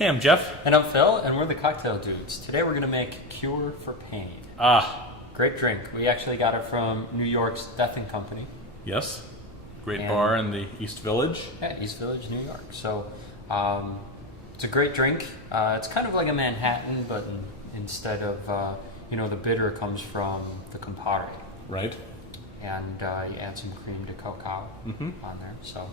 Hey, I'm Jeff. And I'm Phil, and we're the Cocktail Dudes. Today we're going to make Cure for Pain. Great drink. We actually got it from New York's Death and Company. Yes. Great bar in the East Village. Yeah, East Village, New York. So it's a great drink. It's kind of like a Manhattan, but instead of, the bitter comes from the campari. Right. And you add some cream to cacao on there. So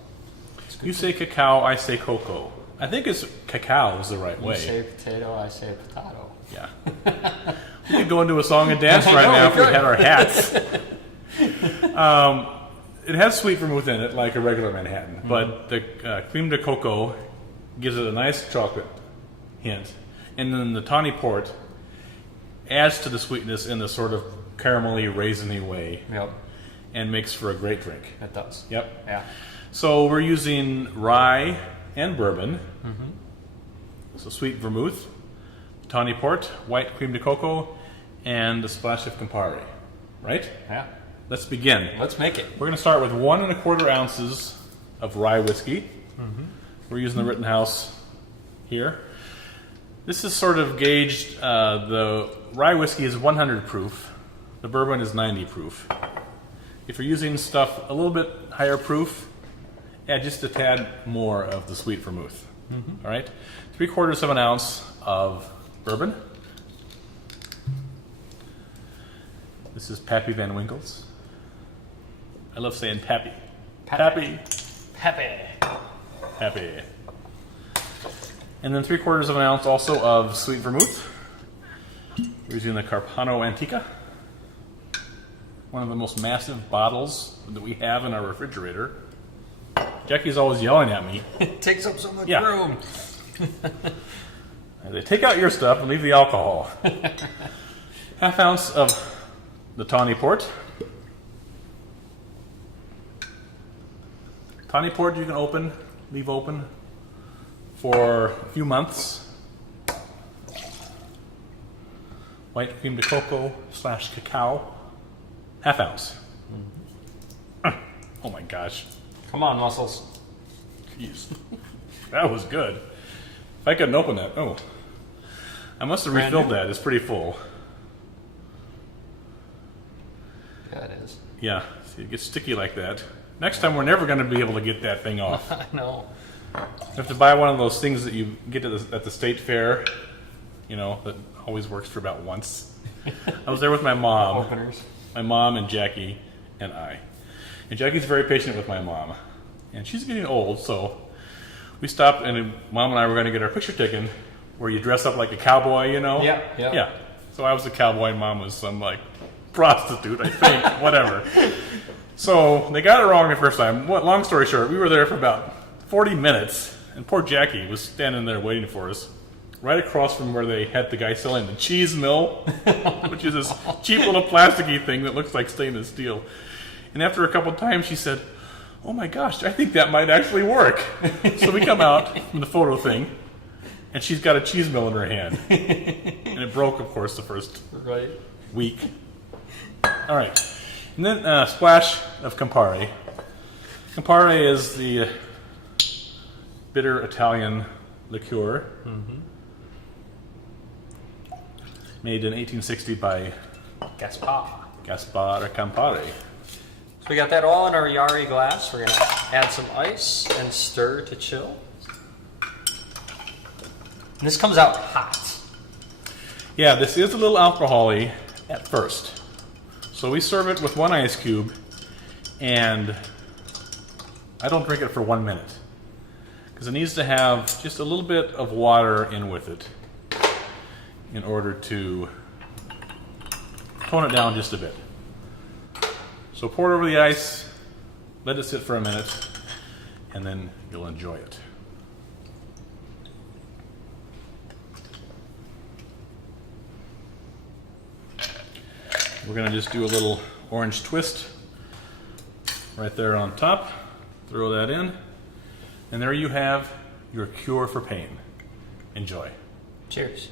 it's good. You say cacao, I say cocoa. I think it's cacao is the right way. You say potato, I say potato. Yeah. We could go into a song and dance right now if we had our hats. It has sweet vermouth in it, like a regular Manhattan, but the cream de cocoa gives it a nice chocolate hint, and then the tawny port adds to the sweetness in the sort of caramelly, raisiny way. Yep. And makes for a great drink. It does. Yep. Yeah. So we're using rye and bourbon. So sweet vermouth, tawny port, white cream de cocoa, and a splash of campari. Right? Yeah. Let's begin. Let's make it. We're going to start with 1 1/4 ounces of rye whiskey. We're using the Rittenhouse here. This is sort of gauged. The rye whiskey is 100 proof. The bourbon is 90 proof. If you're using stuff a little bit higher proof, add just a tad more of the sweet vermouth. All right? 3/4 of an ounce of bourbon. This is Pappy Van Winkle's. I love saying Pappy. Pappy. Happy. Happy. And then 3/4 of an ounce also of sweet vermouth. We're using the Carpano Antica. One of the most massive bottles that we have in our refrigerator. Jackie's always yelling at me. It takes up so much Yeah. room. They take out your stuff and leave the alcohol. 1/2 ounce of the tawny port. Tawny port you can leave open for a few months. White cream de cocoa / cacao. 1/2 ounce. Oh my gosh. Come on, muscles. Jeez. That was good. If I couldn't open that. Oh. I must have refilled that. It's pretty full. Yeah, it is. Yeah. See, it gets sticky like that. Next time we're never going to be able to get that thing off. I know. You have to buy one of those things that you get at the state fair, that always works for about once. I was there with my mom. Openers. My mom and Jackie and I. And Jackie's very patient with my mom. And she's getting old, so we stopped and Mom and I were going to get our picture taken where you dress up like a cowboy, Yeah. So I was a cowboy and Mom was some, prostitute, I think, whatever. So they got it wrong the first time. Long story short, we were there for about 40 minutes, and poor Jackie was standing there waiting for us, right across from where they had the guy selling the cheese mill, which is this cheap little plasticky thing that looks like stainless steel. And after a couple times, she said, "Oh my gosh, I think that might actually work." So we come out from the photo thing, and she's got a cheese mill in her hand. And it broke, of course, the first week. All right. And then a splash of Campari. Campari is the bitter Italian liqueur. Made in 1860 by Gaspar Campari. So we got that all in our Yari glass. We're going to add some ice and stir to chill. And this comes out hot. Yeah, this is a little alcohol-y at first. So we serve it with 1 ice cube, and I don't drink it for 1 minute. Because it needs to have just a little bit of water in with it in order to tone it down just a bit. So pour it over the ice, let it sit for a minute, and then you'll enjoy it. We're going to just do a little orange twist right there on top. Throw that in. And there you have your cure for pain. Enjoy. Cheers.